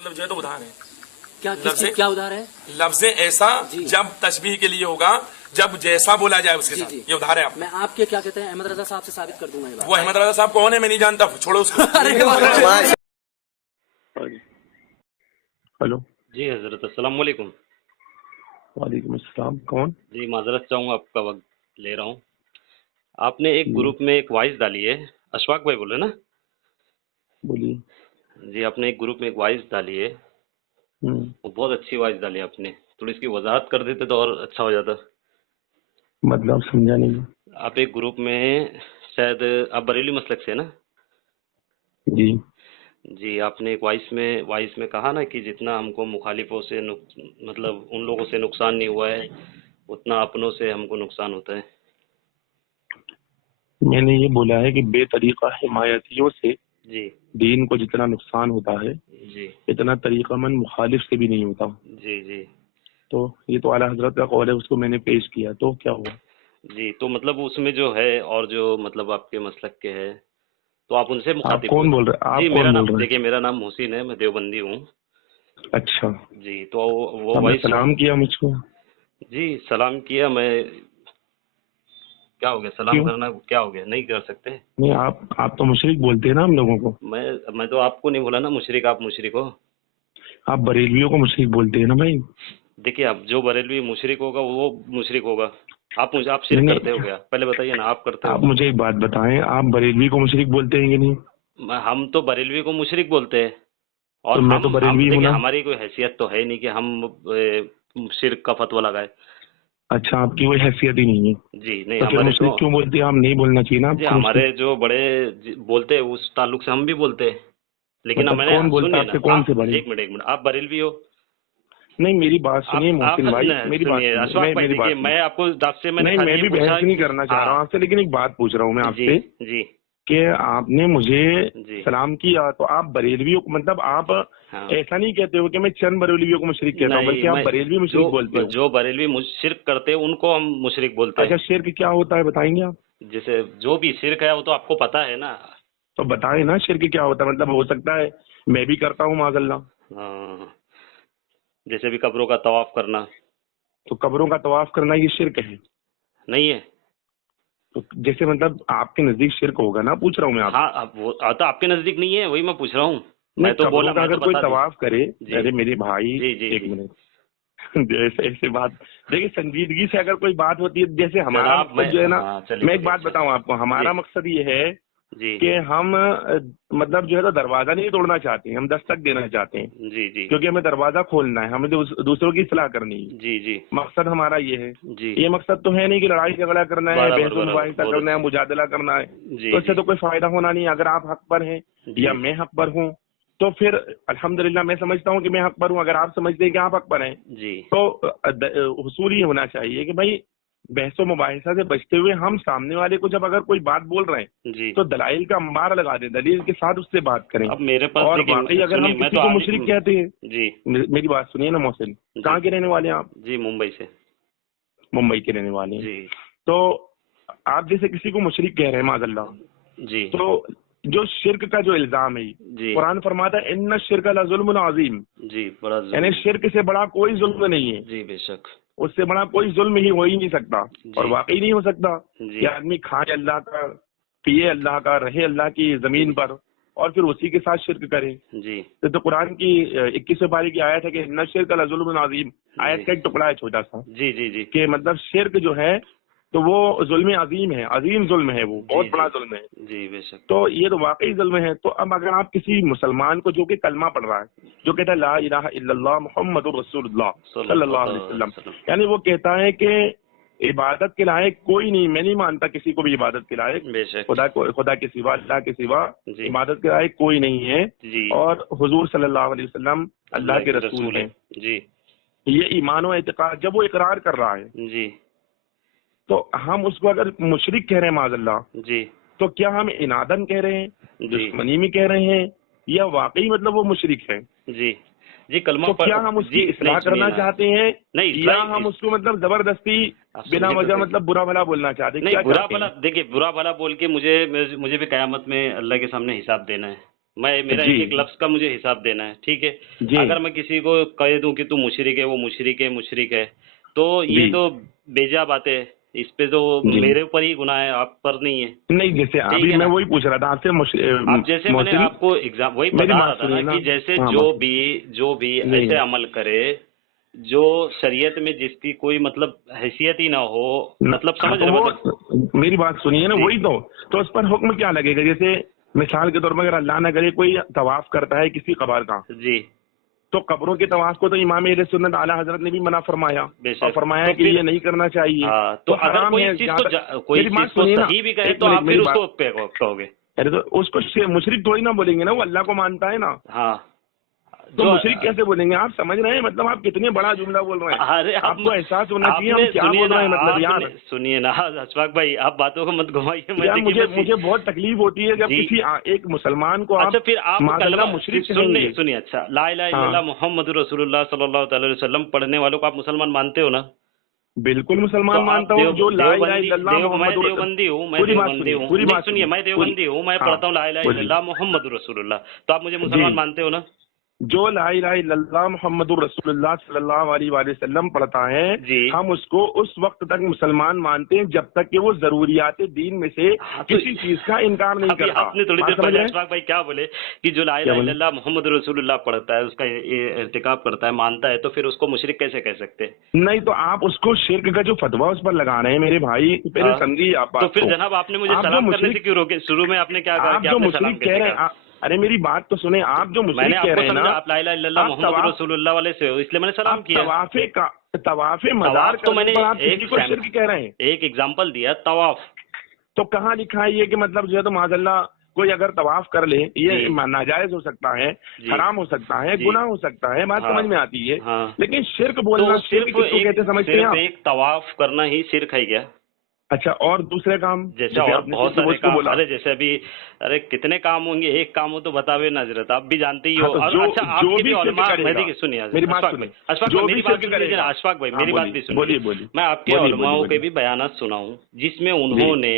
मतलब जो है तो उधार है। क्या क्या उधार है? लफ्ज ऐसा जब तशबीह के लिए होगा, जब जैसा बोला जाए उसके साथ, ये उधार है। आप मैं आपके क्या कहते हैं अहमद रजा साहब से साबित कर दूंगा ये बात। वो अहमद रजा साहब कौन है मैं नहीं जानता, छोड़ो उसको। हेलो जी हजरत, अस्सलाम वालेकुम। वालेकुम अस्सलाम। कौन? जी माजरत चाहूँगा, आपका वक्त ले रहा हूँ। आपने एक जी ग्रुप में एक वॉइस डाली है, अशफाक भाई बोले ना? बोलिए। जी, आपने एक ग्रुप में एक वॉइस डाली है, वो बहुत अच्छी वॉइस डाली है आपने। थोड़ी इसकी वजाहत कर देते तो और अच्छा हो जाता। मतलब समझा नहीं। आप एक ग्रुप में, शायद आप बरेली मसलक से है ना? जी जी, आपने एक वॉइस में कहा ना कि जितना हमको मुखालिफों से मतलब उन लोगों से नुकसान नहीं हुआ है, उतना अपनों से हमको नुकसान होता है। मैंने ये बोला है कि बेतरीका हिमायतियों से जी दीन को जितना नुकसान होता है जी इतना तरीकामंद मुखालिफ से भी नहीं होता। जी जी तो ये तो आला हजरत का कौल है, उसको मैंने पेश किया तो क्या हुआ? जी। तो मतलब उसमें जो है और जो मतलब आपके मसलक के है, तो आप उनसे आप मुखातिब कौन हुए। बोल रहे हैं? जी, आप मेरा कौन बोल नाम रहे देखिए, मेरा नाम मोहसिन है, मैं देवबंदी हूँ। हैं? अच्छा, जी, तो वो आपने वॉइस सलाम किया मुझको? जी सलाम किया मैं। क्या हो गया सलाम क्यों करना, क्या हो गया, नहीं कर सकते? नहीं? आप तो मुशरिक बोलते हैं ना हम लोगों को। मैं तो आपको नहीं बोला ना मुशरिक, आप मुशरिक हो। आप बरेलवियों को मुशरिक बोलते हैं ना भाई। देखिए, आप जो बरेलवी मुशरिक होगा वो मुशरिक होगा। आप नहीं शिरक नहीं, करते हो क्या? पहले बताइए ना, आप करते हो? आप मुझे एक बात बताएं, आप बरेलवी को मुशरिक बोलते हैं कि नहीं? हम तो बरेलवी को मुशरिक बोलते हैं। और तो मैं तो हम बरेलवी हूँ देखिए, ना। हमारी कोई हैसियत तो है नहीं कि हम शिरक का फतवा लगाए। अच्छा, आपकी कोई हैसियत ही नहीं है जी नहीं, तो फिर हमारे मुशरिक तो क्यों बोलते हैं? आप नहीं बोलना चाहिए ना जी आपको मुशरिक। हमारे जो बड़े बोलते हैं उस ताल्लुक से हम भी बोलते हैं। लेकिन अब मतलब मैंने, कौन बोलता है सुनिए ना आपसे? कौन आप, से बड़े? एक मिनट, आप बरेलवी हो? नहीं, मेरी बात सुनिए आप मोहसिन भाई, मेरी बात सुनिए सुनिए। अशफाक भाई, मेरी बात देखिए सुनिए। मैं आपको आपसे मैंने नहीं, खाली मैं ये भी पूछा बहस नहीं कि करना चाह रहा हूँ हाँ। आपसे, लेकिन एक बात पूछ रहा हूँ मैं जी आपसे जी कि आपने मुझे जी सलाम किया तो आप बरेलवियों को, मतलब आप हाँ। ऐसा नहीं कहते हो कि मैं चंद बरेलवियों को मुशरिक कहता हूँ, नहीं, बल्कि आप मैं बरेलवी मुशरिक बोलते हो। जो बरेलवी शिरक करते हैं उनको हम मुशरिक बोलते अच्छा, हैं। शिर्क क्या होता है बताएंगे आप? जैसे जो भी शिरक है वो तो आपको पता है ना। तो बताएं ना, शिर्क क्या होता है? मतलब हो सकता है मैं भी करता हूँ माज़अल्लाह। हाँ, जैसे भी कब्रों का तवाफ करना तो कब्रों का तवाफ करना ये शिर्क है? नहीं है। तो जैसे मतलब आपके नजदीक शिर्क होगा ना, पूछ रहा हूँ मैं आपसे। हाँ, अब वो तो आपके नजदीक नहीं है, वही मैं पूछ रहा हूँ। नहीं, मैं तो कब्रों बोला, का मैं तो अगर कोई बता दी। तवाफ करे। जी अरे मेरे भाई, जी जी एक जी। मिनट। ऐसे ऐसे बात, देखिए संजीदगी से अगर कोई बात होती है, जैसे हमारा जनाब मकसद जो है ना, हाँ चलिए मैं एक चलिए, बात अच्छा बताऊं आपको, जी हमारा मकसद ये है जी कि हम मतलब जो है तो दरवाजा नहीं तोड़ना चाहते हैं, हम दस्तक देना चाहते हैं। जी जी क्योंकि हमें दरवाजा खोलना है, हमें दूसरों की सलाह करनी है। जी जी मकसद हमारा ये है। जी। ये मकसद तो है नहीं कि लड़ाई झगड़ा करना है, बराबर बहस बराबर, मुबाहिसा बहुत करना है, अच्छे। मुजादला करना है। जी तो इससे जी तो कोई फायदा होना नहीं। अगर आप हक पर हैं या जी मैं हक पर हूँ तो फिर अल्हम्दुलिल्लाह, मैं समझता हूँ कि मैं हक पर हूँ, अगर आप समझते हैं कि आप हक पर हैं जी तो हुसूल ये होना चाहिए कि भाई बहसो मुबाहिसा से बचते हुए हम सामने वाले को जब अगर कोई बात बोल रहे हैं जी। तो दलाइल का अंबार लगा दें, दलील के साथ उससे बात करें। अब मेरे पास और देखिए, वाकई अगर सुनिए हम मैं किसी तो को आज मुशरिक कहते हैं, जी मेरी बात सुनिए ना मोहसिन, जी कहाँ के रहने वाले हैं आप? जी, मुंबई से। मुंबई के रहने वाले हैं। जी तो आप जैसे किसी को मुशरिक कह रहे हैं माज़अल्लाह, जी तो जो शिर्क का जो इल्जाम है, जी कुरान फरमाता है इन्ना शिर्क लजुल्मुन अज़ीम, जी, बड़ा यानी जुल्म। शिर्क से बड़ा कोई जुल्म नहीं है, जी बेशक। उससे बड़ा कोई जुल्म ही हो ही नहीं सकता। और जी वाकई नहीं हो सकता जी कि आदमी खाए अल्लाह का, पिए अल्लाह का, रहे अल्लाह की जमीन पर और फिर उसी के साथ शिर्क करे। जी तो कुरान की 21वें पारी की आयत है कि इन्ना शिर्क लजुल्मुन अज़ीम, आयत का एक टुकड़ा है छोटा सा, जी जी जी कि मतलब शिर्क जो है तो वो जुल्म अजीम है, अजीम जुल्म है, वो जी बहुत जी बड़ा जुल्म है। जी बेशक। तो ये तो वाकई जुल्म है। तो अब अगर आप किसी मुसलमान को जो कि कलमा पढ़ रहा है, जो कहता है ला इलाहा इल्लल्लाह मुहम्मदुर रसूलुल्लाह सल्लल्लाहु अलैहि वसल्लम, यानी वो कहता है कि इबादत के लायक कोई नहीं, मैं नहीं मानता किसी को भी इबादत के लायक, बेशक। खुदा के सिवा, अल्लाह के सिवा जी इबादत के लायक कोई नहीं है, जी, और हुजूर सल्लल्लाहु अलैहि वसल्लम अल्लाह के रसूल हैं। जी ये ईमान और एतकाद जब वो इकरार कर रहा है, जी तो हम उसको अगर मुशरिक कह रहे हैं माज़अल्लाह, जी तो क्या हम इनादन कह रहे हैं, जी दुश्मनी में कह रहे हैं, या वाकई मतलब वो मुशरिक है? जी जी, कलमा तो पढ़ क्या हम उसकी जी, इस्लाह नहीं सुनिए करना ना। चाहते हैं, नहीं, या इस्लाह हम उसको मतलब जबरदस्ती आप बिना सुनिए तो वजह सही। मतलब बुरा भला बोलना चाहते हैं? नहीं, क्या बुरा चाहते भला, हैं? देखिए बुरा भला बोल के मुझे भी कयामत में अल्लाह के सामने हिसाब देना है। मेरा जी। एक एक लफ्ज का मुझे हिसाब देना है, ठीक है। जी। अगर मैं किसी को कह दूं कि तू मुशरिक है, वो मुशरिक है, तो ये जी। तो बेजा बात है। इस पे तो जी। मेरे ऊपर ही गुनाह है, आप पर नहीं है। नहीं, जैसे ठीक अभी है मैं ना? वही पूछ रहा था आपसे आप जैसे मैंने मोहसिन, आपको एग्जाम वही मेरी बता बात रहा था सुनिए ना ना। कि जैसे हाँ, जो भी नहीं। ऐसे अमल करे जो शरीयत में जिसकी कोई मतलब हैसियत ही ना हो, मतलब हाँ, समझ तो रहे मतलब। वो मेरी बात सुनिए ना, जी। वही तो उस पर हुक्म क्या लगेगा? जैसे मिसाल के तौर पर अगर अल्लाह ना करे कोई तवाफ करता है किसी कब्र का, जी तो कब्रों के तवाफ को तो इमाम अहले सुन्नत आला हजरत ने भी मना फरमाया, और बेशक। फरमाया तो कि फिर ये नहीं करना चाहिए। हाँ, तो तो अगर हराम कोई है। इस चीज जहाँ को तक कोई मेरी इस बात चीज को सुनिए ना, सही भी कहे एक तो मिनट आप मेरी फिर बात। उसको कहोगे। अरे तो उसको मुशरिक थोड़ी ना बोलेंगे ना, वो अल्लाह को मानता है ना। हाँ, तो जो मुशरिक कैसे बोलेंगे? आप समझ रहे हैं मतलब आप कितने बड़ा जुमला बोल रहे हैं? अरे आपको एहसास होना चाहिए हम आपने क्या सुनिए बोल ना, रहे हैं, मतलब आपने यार। सुनिए ना अशफाक भाई, आप बातों को मत घुमाइए। मैं यार देखिए मुझे बहुत तकलीफ होती है जब जी। किसी एक मुसलमान को अच्छा आप फिर आप माज़अल्लाह कलमा मुशरिक सुनिए कहेंगे। सुनिए, अच्छा ला इलाहा हाँ, इल्लल्लाह मुहम्मदुर रसूलुल्लाह सल्लल्लाहु अलैहि वसल्लम पढ़ने वालों को आप मुसलमान मानते हो ना? बिल्कुल तो मुसलमान आप मानता हूँ। जो ला इलाहा इल्लल्लाह मैं मोहम्मदुर, देवबंदी हूँ, पूरी बात सुनिए, पूरी नहीं बात सुनिए, सुनिए, मैं देवबंदी हूँ, मैं हाँ, पढ़ता हूँ ला इलाहा बोलिए। इल्लल्लाह मुहम्मदुर रसूलुल्लाह, तो आप मुझे जी। मुसलमान मानते हो ना? जो ला इलाहा इल्लल्लाह मुहम्मदुर रसूलुल्लाह सल्लल्लाहु अलैहि वसल्लम पढ़ता है, जी। हम उसको उस वक्त तक मुसलमान मानते हैं जब तक कि वो जरूरियात दीन में से हाँ, तो किसी चीज का इनकार नहीं अभी करता। आपने थोड़ी बात देर समझ पहले रहे हैं? अशफाक भाई क्या बोले कि जो ला क्या इलाहा बोले? इल्लल्लाह मुहम्मद रसूलुल्लाह पढ़ता है, उसका ये इर्तिकाब करता है, मानता है, तो फिर उसको मुशरिक कैसे कह सकते हैं? नहीं, तो आप उसको शिर्क का जो फतवा उस पर लगा रहे हैं मेरे भाई, पहले हाँ। समझिए आप तो बात फिर को। जनाब आपने मुझे आप जो सलाम करने से मुशरिक क्यों रोके? शुरू में आपने क्या कहा आप कि जो आपने सलाम मुशरिक कह कैसे रहे हैं, कहा? अरे मेरी बात तो सुने। आप जो मैंने मुशरिक कह आपको रहे हैं ना, समझा, आप ला इलाहा इल्लल्लाह आप मुहम्मद रसूलुल्लाह वाले से हो, इसलिए मैंने सलाम आप किया। तवाफे मदार तवाफ तो करने मैंने पर आप किसी को शिर्क कह रहे हैं? एक एग्जाम्पल दिया, तवाफ। तो कहाँ लिखा है ये कि मतलब जो है तो माज़अल्लाह कोई अगर तवाफ कर ले ये जी। नाजायज हो सकता है, जी। हराम हो सकता है, जी। गुनाह हो सकता है, बात हाँ। समझ में आती है। हाँ। लेकिन शिर्क तो बोलना, शिर्क सिर्फ किसको कहते समझते हैं सिर्फ आप? एक तवाफ करना ही शिरक है क्या? अच्छा, और दूसरे काम जैसे और आपने बहुत सिर्फ सारे उसको काम, बोला। अरे जैसे अभी, अरे कितने काम होंगे, एक काम हो तो बतावे ना हजरत, आप भी जानते ही हो। हाँ, तो और जो अच्छा जो आपके भी भी शिर्क उलमा, मैं करेगा, देखिए सुनिए मेरी बात अशफाक सुनिए, भाई, अशफाक जो भाई भी मेरी बात शिर्क सुन लीजिए ना, करेगा। अशफाक भाई हाँ, मेरी बात भी बोलिए सुनिए। बोलिए मैं आपके बोलिए उलमाओं के बोलिए। भी बयानात सुना हूँ जिसमें उन्होंने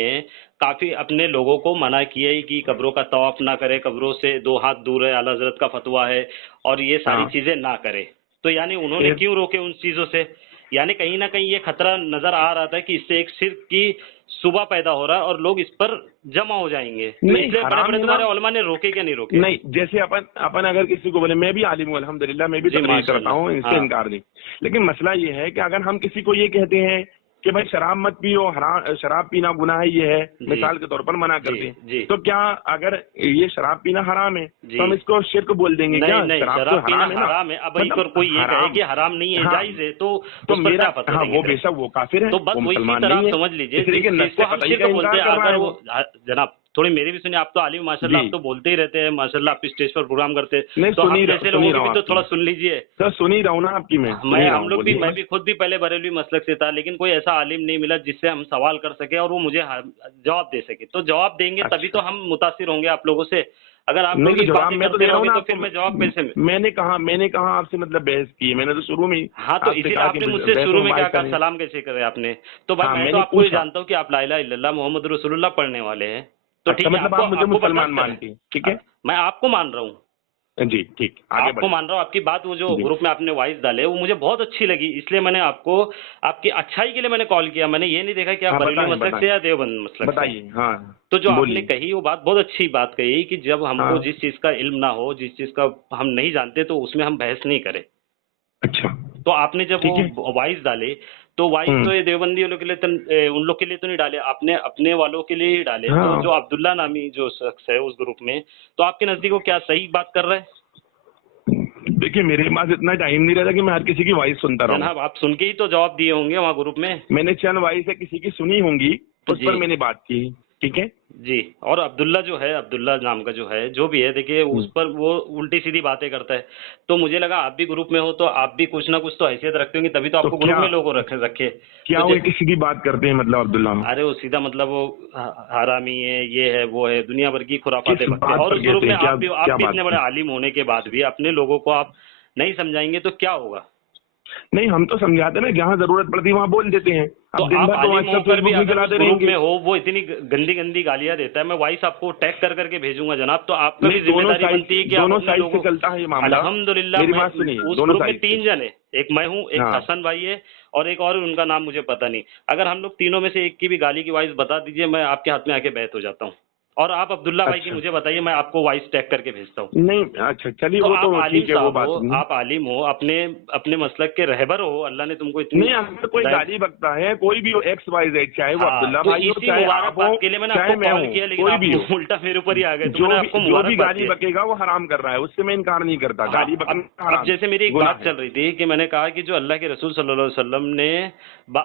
काफी अपने लोगों को मना किया है कि कब्रों का तवाफ ना करे, कब्रों से 2 हाथ दूर है, आला हजरत का फतवा है, और ये सारी हाँ। चीजें ना करे। तो यानी उन्होंने फिर? क्यों रोके उन चीजों से? यानी कहीं ना कहीं ये खतरा नजर आ रहा था कि इससे एक शिर्क की सुबह पैदा हो रहा है और लोग इस पर जमा हो जाएंगे, तो नहीं, इसलिए बड़े हराम बड़े है तुम्हारे ना। उलमा ने रोके क्या नहीं रोके? नहीं, जैसे अपन अगर किसी को बोले, मैं भी आलिम हूँ अल्हम्दुलिल्लाह, मैं भी जी, तकरीर करता माशाल्लाह। हूँ, इससे हाँ। इनकार नहीं। लेकिन मसला ये है कि अगर हम किसी को ये कहते हैं कि भाई शराब मत पियो, शराब पीना गुनाह है, ये है, जी। मिसाल के तौर पर मना कर जी, दें, जी। तो क्या अगर ये शराब पीना हराम है जी। तो हम इसको शिर्क बोल देंगे नहीं क्या? नहीं, शराब तो शराब पीना हराम है ना। हराम है। अब मतलब अगर कोई ये कहे कि हराम नहीं है, हाँ, जायज है, तो तो उस पर मेरा, क्या फतवा हाँ, देंगे वो फिर? बेशक वो काफिर है, तो बस वो वो इसी मुसलमान तरह नहीं आप है, समझ लीजिए, इसलिए कि जिस नस चीज को से हम कतई शिर्क का बोलते इनकार हैं, कर रहा अगर है वो वो। जनाब थोड़ी मेरी भी सुनिए, आप तो आलिम माशाल्लाह, जी। आप तो बोलते ही रहते हैं माशाल्लाह, आप स्टेज पर प्रोग्राम करते हैं, नहीं, तो हम जैसे सुन ही लोगों की रहा भी हूँ तो आपकी। थोड़ा सुन लीजिए। सर सुन ही रहा हूँ ना आपकी, मैं सुन ही रहा हूँ, बोलिए मैं ना। भी खुद भी पहले बरेलवी मसलक से था, लेकिन कोई ऐसा आलिम नहीं मिला जिससे हम सवाल कर सके और वो मुझे जवाब दे सके। तो जवाब देंगे तभी तो हम मुतासिर होंगे आप लोगों से। अगर आप नहीं, लोग तो ही जवाब बातें मैं तो करते दे रहा हूँ रहोगे ना तो आपको। फिर मैं जवाब कैसे? मैंने कहा आपसे मतलब बहस की है, मैंने तो शुरू में ही हाँ, तो आपसे इसीलिए कहा कि आपने मुझसे बहस शुरू में क्या मुबाहिस कहा, करें। सलाम कैसे करे आपने? तो भाई हाँ, मैं तो मैंने आपको ये पूछा। जानता हूँ कि आप ला इलाहा इल्लल्लाह मोहम्मद रसूलुल्लाह पढ़ने वाले हैं, तो अच्छा, ठीक है, मतलब आपको आप मुझे आपको मुसलमान बर्दाश्त मानती हैं, ठीक है? मैं आपको मान रहा हूँ, जी, ठीक, आगे आपको बढ़े। मान रहा हूँ। आपकी बात, वो जो जी। ग्रुप में आपने वॉइस डाले वो मुझे बहुत अच्छी लगी, इसलिए मैंने आपको आपकी अच्छाई के लिए मैंने कॉल किया। मैंने ये नहीं देखा कि आप हाँ, बरेलवी बताइए मसलक से या देवबंद मसलक से। बताइए। हाँ, तो जो आपने बोलिए। कही वो बात बहुत अच्छी बात कही कि जब हमको हाँ। जिस चीज का इल्म ना हो, जिस चीज का हम नहीं जानते, तो उसमें हम बहस नहीं करें। अच्छा, तो आपने जब ठीक है। वो वॉइस डाले, तो वॉइस तो ये देवबंदी वालों के लिए उन लोग के लिए तो नहीं डाले आपने, अपने वालों के लिए ही डाले। हाँ। तो जो अब्दुल्ला नामी जो शख्स है उस ग्रुप में, तो आपके नजदीक वो क्या सही बात कर रहा है? देखिए, मेरे पास इतना टाइम नहीं रहता कि मैं हर किसी की वॉइस सुनता रहूं। जनाब आप सुन के ही तो जवाब दिए होंगे वहाँ ग्रुप में। मैंने चंद वॉइस है किसी की सुनी होंगी, उस जी। पर मैंने बात की, ठीक है? जी। और अब्दुल्ला जो है, अब्दुल्ला नाम का जो है, जो भी है, देखिए उस पर वो उल्टी सीधी बातें करता है। तो मुझे लगा आप भी ग्रुप में हो तो आप भी कुछ ना कुछ तो हैसियत रखते होंगे, तभी तो आपको ग्रुप में लोगों रखे। क्या तो वो किसी की बात करते हैं मतलब अब्दुल्ला? अरे वो सीधा मतलब वो हरामी है, ये है, वो है, दुनिया भर की खुराफातें किस बकते हैं। बात और पर उस ग्रुप कहते में हैं? आप भी क्या बात इतने बड़े है? आलिम होने के बाद भी अपने लोगों को आप नहीं समझाएंगे तो क्या होगा? नहीं, हम तो समझाते ना, जहाँ जरूरत पड़ती है वहाँ बोल देते हैं। तो अब दिन आप भर तो आलिम व्हाट्सएप होकर भी फेसबुक में अगर चलाते उस ग्रुप रहेंगे। में हो, वो इतनी गंदी गंदी गालियां देता है, मैं वॉइस आपको टैग कर करके भेजूंगा जनाब, तो आपका भी नहीं, दोनों जिम्मेदारी साइड बनती है कि आप दोनों अपने साइड से लोगों। चलता है ये मामला। अल्हम्दुलिल्लाह, मेरी मैं बात सुनिए, उस दोनों ग्रुप में साइड से। 3 जन है, एक मैं हूँ, एक हाँ। हसन भाई है, और एक और उनका नाम मुझे पता नहीं। अगर हम लोग तीनों में से एक की भी गाली की वॉइस बता दीजिए, मैं आपके हाथ में आके बैठ हो जाता हूँ। और आप अब्दुल्ला भाई की अच्छा। मुझे बताइए, मैं आपको वॉइस टैग करके भेजता हूँ। नहीं, अच्छा चलिए, तो वो आप तो आलिम ठीक है, वो साहब बात हो, नहीं। आप आलिम हो, अपने अपने मसलक के रहबर हो, अल्लाह ने तुमको इतनी। नहीं, अगर कोई गाली बकता है, कोई भी हो, XYZ, चाहे वो हाँ, अब्दुल्ला तो भाई हो, इसी चाहे मुबारक आप बात हो, के लिए मैंने चाहे आपको मैं कॉल हूँ, किया, लेकिन कोई आप भी हो, उल्टा मेरे ऊपर ही आ गए, तो मैंने आपको जो भी मुबारक बात गाली किया। बकेगा वो हराम कर रहा है, उससे मैं इनकार नहीं करता। हाँ, गाली बकना अब हराम जैसे मेरी एक गुनाह बात है। चल रही थी कि मैंने कहा कि जो अल्लाह के रसूल सल्लल्लाहु अलैहि वसल्लम ने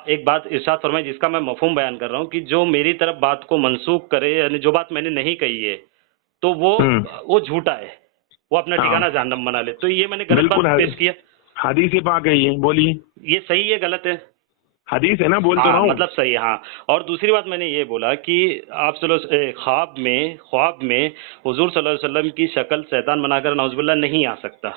एक बात इरशाद फरमाई, जिसका मैं मफहूम बयान कर रहा हूँ, कि जो मेरी तरफ बात को मंसूख करे, यानी जो बात मैंने नहीं कही है, तो वो झूठा है, वो अपना हाँ। ठिकाना जहन्नम बना ले। तो ये मैंने गलत बिल्कुल बात पेश किया। हदीस पाक है ये, बोलिए। ये सही है गलत है? हदीस है ना, बोल तो हाँ, रहा हूँ। मतलब सही है, हाँ। और दूसरी बात मैंने ये बोला कि आप ख्वाब में हुजूर सल्लल्लाहु अलैहि वसल्लम की शक्ल शैतान बनाकर नौजुबिल्लाह नहीं आ सकता।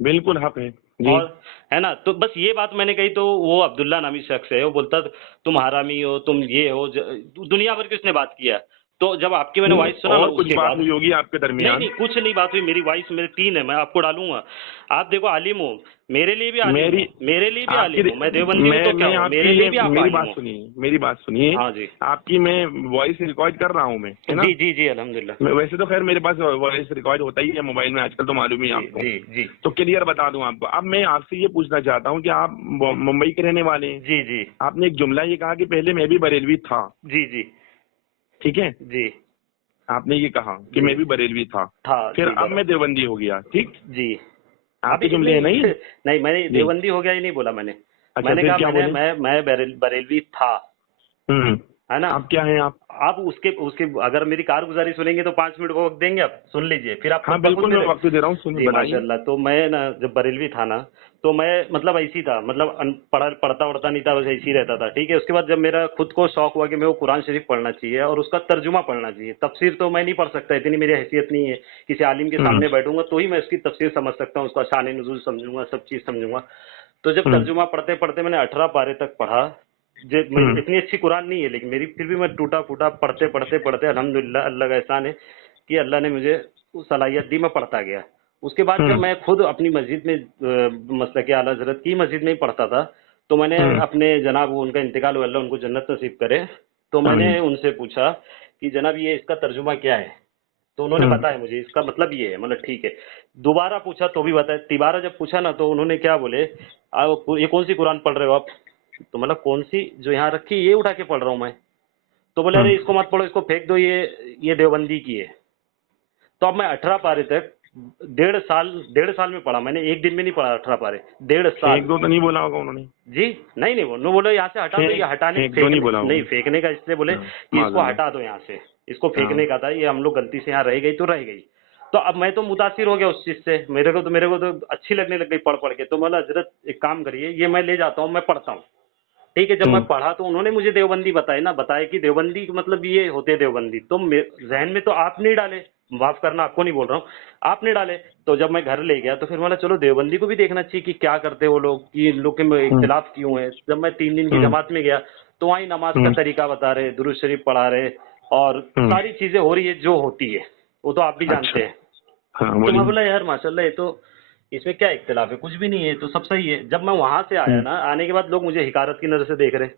बिल्कुल हक है जी। और है ना, तो बस ये बात मैंने कही, तो वो अब्दुल्ला नामी शख्स है, वो बोलता तुम हरामी हो, तुम ये हो, दुनिया भर की उसने बात किया। तो जब आपकी मैंने वॉइस सुना ना, और कुछ उसके बात बाद हुई होगी आपके नहीं दरमियान? नहीं, कुछ नहीं बात हुई। मेरी वॉइस मेरे 3 है, मैं आपको डालूंगा। आप देखो, आलिम हो, मेरे लिए भी आलिम हो, मेरे लिए भी आलिम हो, मैं देवबंदी हूँ तो क्या हूँ, मेरे लिए भी आप मेरी आलिम बात हो। सुनिए, मेरी बात सुनिए। हाँ जी, आपकी मैं वॉइस रिकॉर्ड कर रहा हूँ, मैं, है ना? जी जी जी, अल्हम्दुलिल्लाह। वैसे तो खैर मेरे पास वॉइस रिकॉर्ड होता ही है मोबाइल में आजकल, तो मालूम ही है जी आपको। जी जी तो क्लियर बता दूं आपको। अब मैं आपसे ये पूछना चाहता हूँ कि आप मुंबई के रहने वाले हैं। जी जी आपने एक जुमला ये कहा कि पहले मैं भी बरेलवी था, जी जी ठीक है? जी आपने ये कहा कि जी। मैं भी बरेलवी था, था फिर जी, अब बराबर। मैं देवबंदी हो गया, ठीक? जी, आपके अभी जुमले हैं नहीं? नहीं, मैंने जी। देवबंदी हो गया ही नहीं बोला मैंने। अच्छा, मैंने फिर कहा क्या बोले? मैं बरेलवी था, हम्म। है ना? आप क्या हैं आप? आप उसके उसके अगर मेरी कारगुजारी सुनेंगे तो 5 मिनट को वक्त देंगे, आप सुन लीजिए, फिर आप हाँ खुद ब खुद बिल्कुल, मैं मेरे। वक्त दे रहा हूँ, सुनिए, जी बताइए। माशाल्लाह। तो मैं ना जब बरेलवी था ना, तो मैं मतलब ऐसी था, मतलब पढ़ता वढ़ता नहीं था, बस ऐसी रहता था, ठीक है। उसके बाद जब मेरा खुद को शौक हुआ कि मैं वो कुरान शरीफ पढ़ना चाहिए और उसका तर्जुमा पढ़ना चाहिए। तफसीर तो मैं नहीं पढ़ सकता, इतनी मेरी हैसियत नहीं है। किसी आलिम के सामने बैठूंगा तो ही मैं उसकी तफसीर समझ सकता हूँ, उसका शान नुज़ूल समझूंगा, सब चीज समझूंगा। तो जब तर्जुमा पढ़ते पढ़ते मैंने 18 पारे तक पढ़ा। मेरी इतनी अच्छी कुरान नहीं है, लेकिन मेरी फिर भी मैं टूटा फूटा पढ़ते पढ़ते पढ़ते अल्हम्दुलिल्लाह, अल्लाह का एहसान है कि अल्लाह ने मुझे वो सलाहियत दी, मैं पढ़ता गया। उसके बाद जब मैं खुद अपनी मस्जिद में मसलक आला हज़रत की मस्जिद में ही पढ़ता था, तो मैंने अपने जनाब, वो उनका इंतकाल हुआ, अल्लाह उनको जन्नत नसीब करे, तो मैंने उनसे पूछा कि जनाब ये इसका तर्जुमा क्या है? तो उन्होंने बताया मुझे इसका मतलब ये है, मतलब ठीक है। दोबारा पूछा तो भी बताया, तिबारा जब पूछा ना, तो उन्होंने क्या बोले, ये कौन सी कुरान पढ़ रहे हो आप? तो मतलब कौन सी, जो यहाँ रखी ये उठा के पढ़ रहा हूँ मैं। तो बोले अरे इसको मत पढ़ो, इसको फेंक दो, ये देवबंदी की है। तो अब मैं 18 पारे तक 1.5 साल में पढ़ा मैंने, एक दिन में नहीं पढ़ा 18 पारे, 1.5 साल। एक दो तो नहीं बोला होगा उन्होंने? जी नहीं वो बोले यहाँ से हटा दो, ये हटाने नहीं फेंकने का, इसलिए बोले कि इसको हटा दो यहाँ से, इसको फेंकने का था, ये हम लोग गलती से यहाँ रह गई तो रह गई। तो अब मैं तो मुतासिर हो गया उस चीज से, मेरे को तो अच्छी लगने लग गई पढ़ पढ़ के। तो मतलब हजरत एक काम करिए, ये मैं ले जाता हूँ, मैं पढ़ता हूँ, ठीक है। जब मैं पढ़ा तो उन्होंने मुझे देवबंदी बताया कि देवबंदी मतलब ये होते देवबंदी। तो जहन में तो आप नहीं डाले, माफ करना आपको नहीं बोल रहा हूँ, आपने डाले। तो जब मैं घर ले गया तो फिर मैंने चलो देवबंदी को भी देखना चाहिए कि क्या करते वो लोग, कि इन लोग के इख्तिलाफ क्यों है। जब मैं 3 दिन की जमात में गया तो वहीं नमाज का तरीका बता रहे, दुरूद शरीफ पढ़ा रहे, और सारी चीजें हो रही है जो होती है, वो तो आप भी जानते हैं। तो मैं बोला यार माशाल्लाह, ये तो इसमें क्या इख्तिलाफ है, कुछ भी नहीं है, तो सब सही है। जब मैं वहां से आया ना, आने के बाद लोग मुझे हिकारत की नजर से देख रहे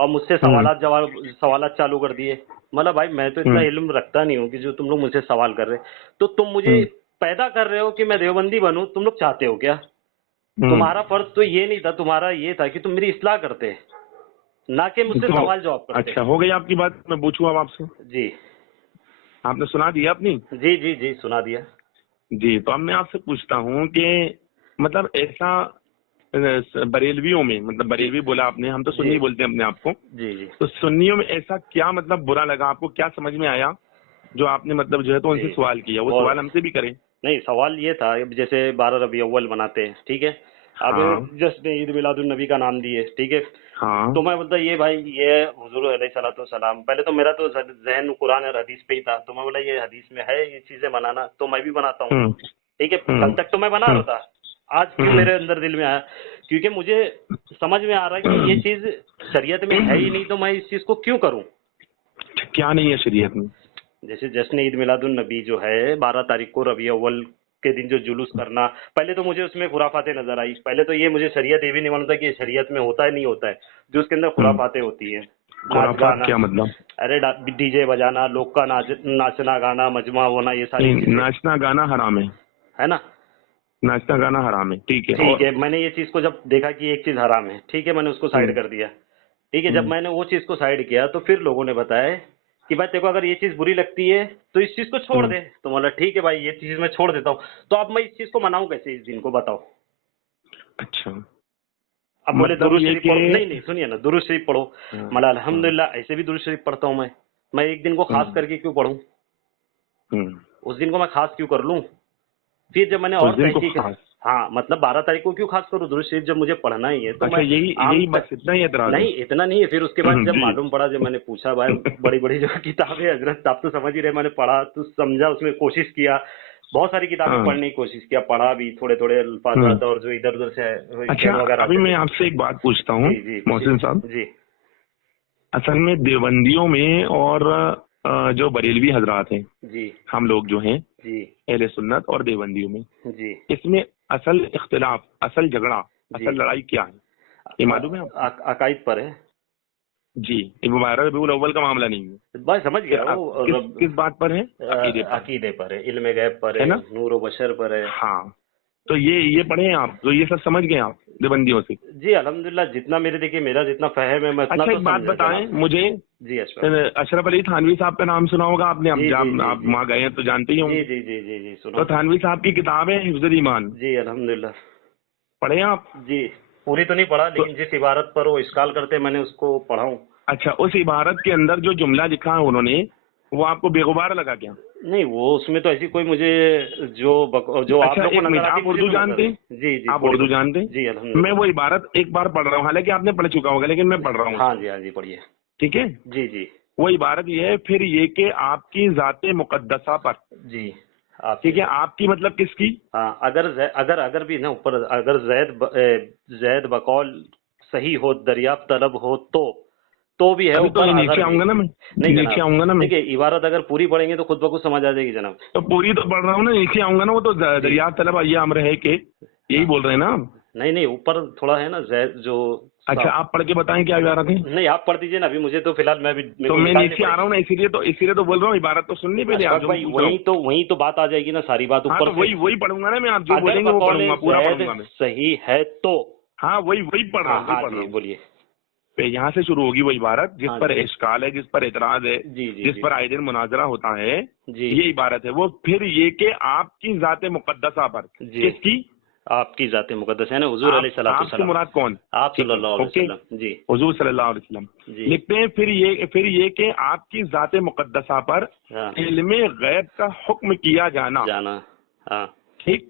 और मुझसे सवालात चालू कर दिए। मतलब भाई मैं तो इतना इल्म रखता नहीं हूँ कि जो तुम लोग मुझसे सवाल कर रहे, तो तुम मुझे पैदा कर रहे हो कि मैं देवबंदी बनूं, तुम लोग चाहते हो क्या? तुम्हारा फर्ज तो ये नहीं था, तुम्हारा ये था कि तुम मेरी इस्लाह करते, ना कि मुझसे सवाल जवाब करते। अच्छा, हो गई आपकी बात, मैं पूछूं अब आपसे? जी, आपने सुना दिया अपनी? जी जी जी, सुना दिया जी। तो अब मैं आपसे पूछता हूँ कि मतलब ऐसा बरेलवियों में, मतलब बरेलवी बोला आपने, हम तो सुन्नी बोलते हैं अपने आप को। जी जी। तो सुन्नियों में ऐसा क्या मतलब बुरा लगा आपको, क्या समझ में आया जो आपने मतलब जो है तो उनसे सवाल किया? वो सवाल हमसे भी करें। नहीं, सवाल ये था, जैसे 12 रबी अव्वल मनाते हैं, ठीक है, अब जस्ट ईद मिलादुन नबी का नाम दिए, ठीक है। हाँ। तो मैं बोलता ये भाई, ये हुजूर अलैहिस्सलातु वस्सलाम, पहले तो मेरा तो जहन कुरान और हदीस पे ही था, तो मैं बोला ये हदीस में है ये चीजें बनाना, तो मैं भी बनाता हूँ, ठीक है। कल तक तो मैं बना रहा था, आज क्यों मेरे अंदर दिल में आया क्योंकि मुझे समझ में आ रहा है कि ये चीज शरीयत में है ही नहीं, तो मैं इस चीज को क्यों करूं। क्या नहीं है शरीयत में? जैसे जश्न ईद मिलादुन नबी जो है 12 तारीख को रबी अव्वल के दिन जो जुलूस करना, पहले तो मुझे उसमें खुराफातें नजर आई। पहले तो ये मुझे शरीयत ये भी नहीं मालूम था कि ये शरीयत में होता है नहीं होता है, जो उसके अंदर खुराफातें होती है। खुराफात क्या मतलब? अरे डीजे बजाना, लोग का नाचना गाना, मजमा होना, ये सारी नाचना गाना हराम है ना। नाचना गाना हराम है, ठीक है। ठीक है, मैंने ये चीज को जब देखा कि एक चीज हराम है, ठीक है, मैंने उसको साइड कर दिया। ठीक है, जब मैंने वो चीज को साइड किया तो फिर लोगों ने बताया कि भाई देखो अगर ये चीज बुरी लगती है तो इस चीज को छोड़ दे। तो मतलब ठीक है भाई, ये चीज मैं छोड़ देता हूँ। तो अब मैं इस चीज को मनाऊं कैसे इस दिन को, बताओ। अच्छा, अब बोले दुरूद शरीफ पढ़ो। नहीं सुनिए ना, दुरूद शरीफ पढ़ो। मतलब अल्हम्दुलिल्लाह ऐसे भी दुरूद शरीफ पढ़ता हूँ मैं एक दिन को खास करके क्यों पढ़ूं? उस दिन को मैं खास क्यों कर लूं? फिर जब मैंने और तहकीक, हाँ मतलब 12 तारीख को क्यों खास करूं दुरूद शरीफ, जब मुझे पढ़ना ही है तो अच्छा, यही बस इतना ही एतराज है? नहीं इतना नहीं है। फिर उसके बाद जब मालूम पड़ा, जब मैंने पूछा भाई बड़ी बड़ी जो किताबें हजरत आप तो समझ ही रहे, मैंने पढ़ा तो समझा, उसमें कोशिश किया, बहुत सारी किताबें पढ़ने की कोशिश किया, पढ़ा भी थोड़े थोड़े अल्फाज और जो इधर उधर से। अच्छा, अभी मैं आपसे एक बात पूछता हूँ मोहसिन साहब जी, असल में देवबंदियों में और जो बरेलवी हजरात हैं जी, हम लोग जो हैं जी, अहले सुन्नत और देवबंदियों में जी, इसमें असल इख्तिलाफ, असल झगड़ा, असल लड़ाई क्या है, ये मालूम है आपको? अकायद पर है जी। मुबारक रबीउल अव्वल का मामला नहीं है, बस समझ गया। किस बात पर है? अकीदे पर है, इल्मे गैब पर है ना, नूर व बशर पर है। हाँ, तो ये पढ़े हैं आप, तो ये सब समझ गए आप देवबंदियों से? जी अल्हम्दुलिल्लाह, जितना मेरे देखिए मेरा जितना फहम है मैं उतना। अच्छा, एक बात बताएं मुझे जी, अशरफ अली थानवी साहब का नाम सुना होगा आपने? आप वहाँ गए हैं तो जानते ही होंगे। जी जी जी जी सुना। तो थानवी साहब की किताब है हिफ्जुल ईमान जी, अल्हम्दुलिल्लाह पढ़े आप? जी, पूरी तो नहीं पढ़ा, लेकिन जिस इबारत पर वो इस्काल करते मैंने उसको पढ़ा हूँ। अच्छा, उस इबारत के अंदर जो जुमला लिखा है उन्होंने, वो आपको बेगुबार लगा क्या? नहीं, वो उसमें तो ऐसी कोई मुझे जो अच्छा, आप उर्दू जानते हैं? जी जी, आप उर्दू जानते हैं? जी अल्हम्दुलिल्लाह। मैं वो इबारत एक बार पढ़ रहा हूँ, हालांकि आपने पढ़ चुका होगा, लेकिन मैं पढ़ रहा हूँ। हाँ जी पढ़िए। ठीक है जी जी, वो इबारत ये है, फिर ये कि आपकी जाते मुकद्दसा पर जी, ठीक है, आपकी मतलब किसकी? हाँ, अगर भी ना ऊपर, अगर जैद बकौल सही हो, दरियाफ्त तलब हो तो भी है। तो नीचे आऊंगा ना मैं, नीचे आऊंगा ना मैं। देखिए इबारत अगर पूरी पढ़ेंगे तो खुद ब खुद समझ आ जाएगी जनाब। तो पूरी तो पढ़ रहा हूँ ना, नीचे आऊंगा ना, वो तो दरियाफ्त तलब ये अम्र है कि यही बोल रहे हैं ना? नहीं ऊपर थोड़ा है ना जो। अच्छा, आप पढ़ के बताएं क्या इबारत है? नहीं, आप पढ़ दीजिए ना, अभी मुझे तो फिलहाल मैं नीचे आ रहा हूँ ना, इसीलिए तो बोल रहा हूँ, इबारत तो सुननी पहले आप। वही तो बात आ जाएगी ना, सारी बात ऊपर। वही पढ़ूंगा ना मैं, आप जो बोलेंगे वो पढ़ूंगा, पूरा पढ़ूंगा मैं। सही है तो हाँ, वही पढ़ रहा हूँ। बोलिए। यहाँ से शुरू होगी वो इबारत जिस पर इश्काल है, जिस पर एतराज है, जिस पर आए दिन मुनाजरा होता है, ये इबारत है। वो फिर ये कि आपकी जाते मुकद्दसा पर, किसकी? आपकी जाते मुकद्दस है ना, हुजूर अलैहिस्सलाम। आपसे मुराद कौन? आप सल्लल्लाहु अलैहि वसल्लम जी, हुजूर सल्लल्लाहु अलैहि वसल्लम। लिखते हैं फिर ये कि आपकी जाते मुकद्दसा पर इल्मे गैब का हुक्म किया जाना। हाँ ठीक,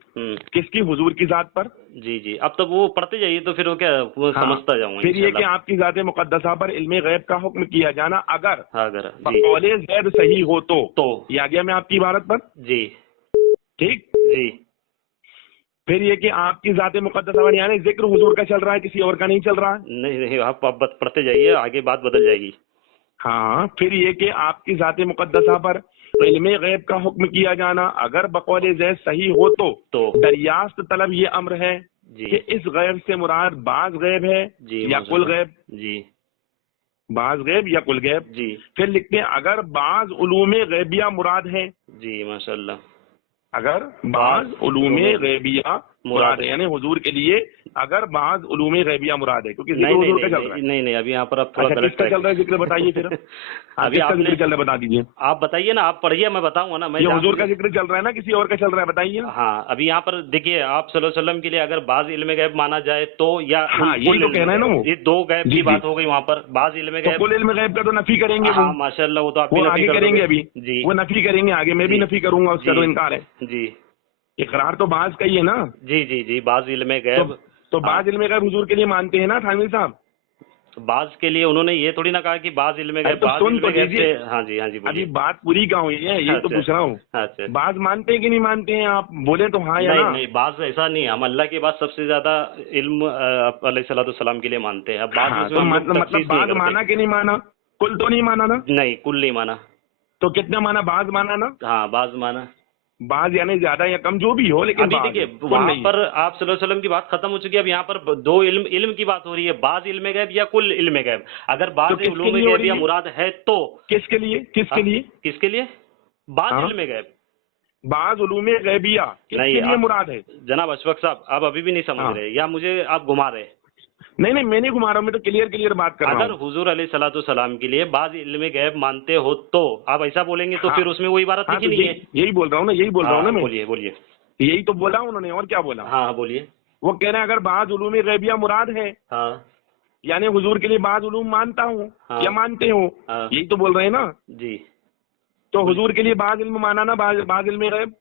किसकी? हुजूर की जात पर। जी, अब तब वो पढ़ते जाइए तो फिर वो क्या समझता जाऊंगा। फिर ये कि आपकी जाते मुकद्दसा पर इल्मे गैब का हुक्म किया जाना, अगर बकौले ज़ैद सही हो तो ये आ गया मैं आपकी इबारत पर जी, ठीक जी। फिर ये कि आपकी जाते मुकद्दसा पर, यानी जिक्र हुजूर का चल रहा है, किसी और का नहीं चल रहा है। नहीं, आप पढ़ते जाइए, आगे बात बदल जाएगी। हाँ, फिर ये कि आपकी जाते मुकद्दसा पर इल्मे गैब का हुक्म किया जाना, अगर बकौले ज़ैद सही हो तो दरियाफ्त तलब ये अम्र है कि इस गैब से मुराद बाज गैब है या कुल गैब जी, बाज गैब या कुल गैब जी। फिर लिखते हैं अगर बाज उलूमे गैबिया मुराद है जी, माशाल्लाह, अगर बाज उलूमे गैबिया मुराद है, यानी हुजूर के लिए अगर बाज उलूमे गैबिया मुराद है, क्योंकि हुजूर का चल रहा है। नहीं, अभी यहाँ पर आप थोड़ा गलत किसका चल रहा है जिक्र, बताइए फिर। अभी आपका जिक्र चल रहा है, बता दीजिए। आप बताइए ना, आप पढ़िए, मैं बताऊंगा ना। मैं हुजूर का जिक्र चल रहा है ना, किसी और का चल रहा है, बताइए। हाँ, अभी यहाँ पर देखिए, आप सल्लल्लाहु अलैहि वसल्लम के लिए अगर बाज इल्मे गैब माना जाए तो, या यही तो कहना है ना, वो ये दो गैब की बात हो गई वहाँ पर। बाज इल्मे गैब, कुल इल्मे गैब का तो नफी करेंगे वो, माशाल्लाह, वो तो आप आगे करेंगे अभी जी, वो नफी करेंगे आगे, मैं भी नफी करूंगा, उसका तो इनकार है जी। इकरार तो बाज का ही है ना जी, बाज इल्मे गैब। तो बाज इल्मे गैब हुजूर के लिए मानते हैं ना थानवी साहब? बाज के लिए उन्होंने ये थोड़ी ना कहा कि बाज इल्म गैब, बाज इल्म गैब से। हाँ जी हाँ जी अभी बात पूरी कहाँ हुई है, ये तो पूछ रहा हूँ। अच्छा, बाज मानते हैं कि नहीं मानते हैं? आप बोले तो हाँ या ना। नहीं, बाज ऐसा नहीं है, हम अल्लाह के बाद सबसे ज्यादा इल्म अलैहिस्सलाम के लिए मानते हैं। अब बाज तो मतलब बाज माना कि नहीं माना? कुल तो नहीं माना ना? नहीं, कुल नहीं माना। तो कितना माना? बाज माना ना? हाँ, बाज माना। बाज यानी ज्यादा या कम जो भी हो, लेकिन अभी देखिए वहाँ पर आप सल्लल्लाहु अलैहि वसल्लम की बात खत्म हो चुकी है। अब यहाँ पर दो इल्म की बात हो रही है, बाज इल्म गैब या कुल इल्म गैब। अगर बाज उलूम गैब या मुराद है तो किसके लिए? किसके लिए? किसके लिए? बाज इल्म गैब, बाज उलूम गैबिया किसके लिए मुराद है? जनाब अशफाक साहब, आप अभी भी नहीं समझ रहे या मुझे आप घुमा रहे? नहीं, मैं नहीं घुमा रहा हूँ, मैं तो क्लियर बात कर रहा हूँ। अगर हुजूर अलैहिस्सलाम के लिए बाज इल्म गैब मानते हो तो आप ऐसा बोलेंगे तो फिर उसमें वो इबारत लिखी नहीं है। यही बोल रहा हूँ ना, यही बोल रहा हूँ ना मैं। बोलिए। यही तो बोला उन्होंने, और क्या बोला? हाँ बोलिए। वो कह रहे हैं अगर बाज उलूम गैबिया मुराद है, हाँ, यानी हुजूर के लिए बाज उलूम मानता हूँ या मानते हो, यही तो बोल रहे हैं ना जी। तो हुजूर के लिए बाज इल्म माना ना, बाज इल्म गैब।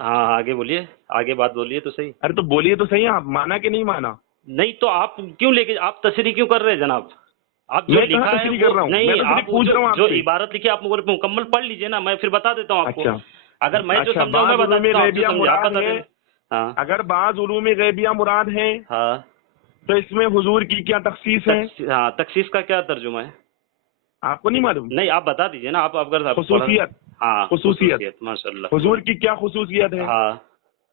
हाँ, आगे बोलिए, आगे बात बोलिए तो सही। अरे तो बोलिए तो सही, आप माना कि नहीं माना? नहीं तो आप क्यों लेके आप तशरीह क्यों कर रहे हैं जनाब? आप जो लिखा है कर रहा हूँ, नहीं, मैं तो आप पूछ रहा हूँ जो इबारत लिखी आप मुकम्मल पढ़ लीजिए ना, मैं फिर बता देता हूँ आपको। अच्छा, अगर मैं जो समझाऊँ मैं बता देता हूँ। हाँ, अगर बाज उलूम गैबिया मुराद है, हाँ, तो इसमें हुजूर की क्या तखसीस है? हाँ, तखसीस का क्या तर्जुमा है? आपको नहीं मालूम? नहीं, आप बता दीजिए ना। आप अगर खुसूसियत। हाँ, खुसूसियत, माशाल्लाह। हुजूर की क्या खुसूसियत है? हाँ,